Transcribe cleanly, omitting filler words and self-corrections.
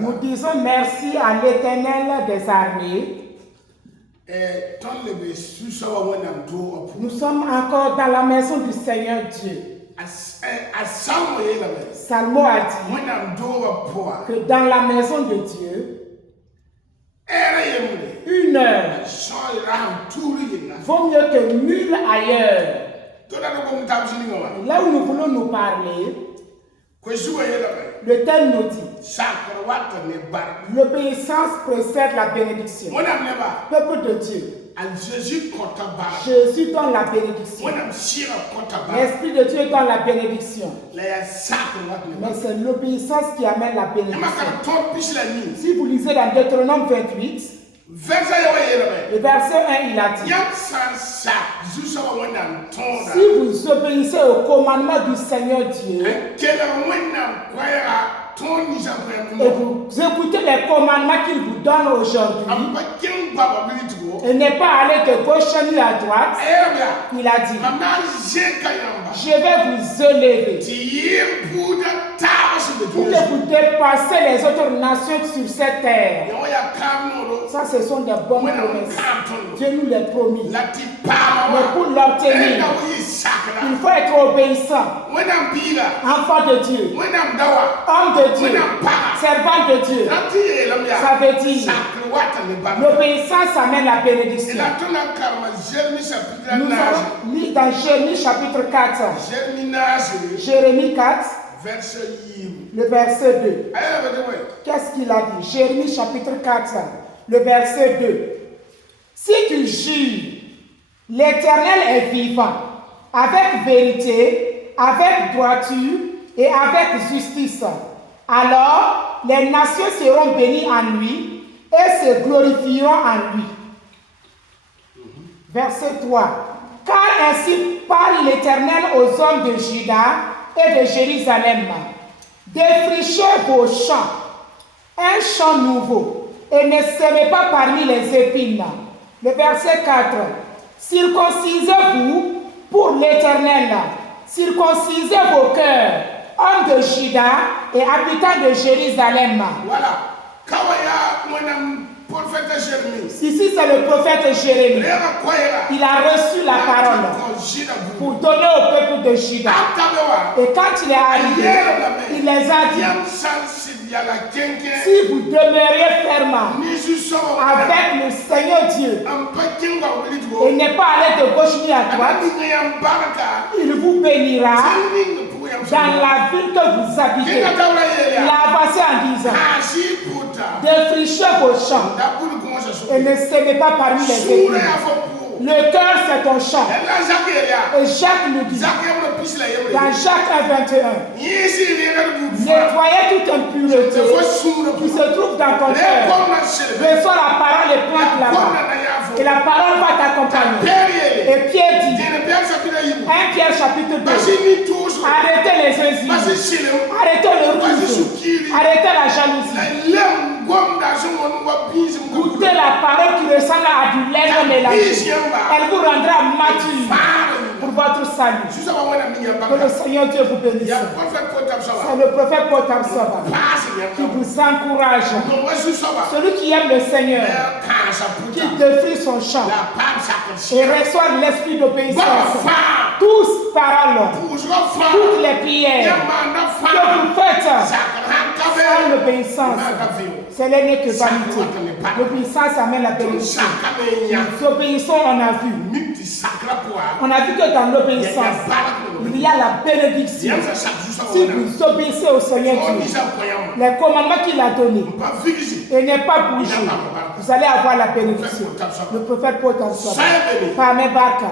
Nous disons merci à l'Éternel des armées. Nous sommes encore dans la maison du Seigneur Dieu. Salmo a dit que dans la maison de Dieu, une heure vaut mieux que mille ailleurs. Là où nous voulons nous parler, le thème nous dit l'obéissance précède la bénédiction. Peuple de Dieu, Jésus donne la bénédiction. L'Esprit de Dieu donne la bénédiction. Mais c'est l'obéissance qui amène la bénédiction. Si vous lisez dans Deutéronome 28, le verset 1, il a dit: si vous obéissez au commandement du Seigneur Dieu et vous écoutez les commandements qu'il vous donne aujourd'hui, et n'est pas aller de gauche ni à droite, il a dit: je vais vous élever pour que vous dépassez les autres nations sur cette terre. Ça, ce sont des bonnes promesses. Dieu nous les promis. Mais pour l'obtenir, il faut être obéissant. Enfant de Dieu, homme de Dieu, servant de Dieu. Ça veut dire l'obéissance amène la bénédiction. Nous allons lire dans Jérémie chapitre 4. Jérémie 4. Le verset 2. Qu'est-ce qu'il a dit? Jérémie chapitre 4, le verset 2. Si tu jures, l'Éternel est vivant, avec vérité, avec droiture et avec justice, alors les nations seront bénies en lui et se glorifieront en lui. Verset 3. Car ainsi parle l'Éternel aux hommes de Juda et de Jérusalem: défrichez vos champs, un champ nouveau, et ne semez pas parmi les épines. Le verset 4. Circoncisez-vous pour l'Éternel, circoncisez vos cœurs, hommes de Juda et habitants de Jérusalem. Voilà. Ici, c'est le prophète Jérémie. Il a reçu la parole pour donner au peuple de Juda. Et quand il est arrivé, il les a dit: si vous demeurez fermement avec le Seigneur Dieu et n'est pas allé de gauche ni à droite, il vous bénira dans la ville que vous habitez. Il a avancé en disant: défrichez vos champs et ne semez pas parmi les épines. Le cœur, c'est ton champ. Et Jacques nous dit, dans Jacques 1:21, nettoyez toute impureté qui se trouve dans ton cœur. Reçois la parole et plante là-bas. Et la parole va t'accompagner. Et Pierre dit, 1 Pierre chapitre 2, arrêtez les insultes, arrêtez le rouge, arrêtez la jalousie. Goûtez la parole qui ressemble à du lait mélangé. Elle vous rendra mature pour votre salut. Que le Seigneur Dieu vous bénisse. C'est le prophète Paul Tamsoba qui vous encourage. Celui qui aime le Seigneur, qui défie son champ et reçoit l'esprit d'obéissance. Tous paroles, toutes les prières que vous faites sans l'obéissance, c'est l'aîné que vanité. L'obéissance amène la bénédiction. Nous obéissons, on a vu. On a vu que dans l'obéissance, il y a la bénédiction. Si vous obéissez au Seigneur Dieu, les commandements qu'il a donnés, et n'est pas bougé, vous allez avoir la bénédiction. Le prophète Paul Tamsoba, par mes barques,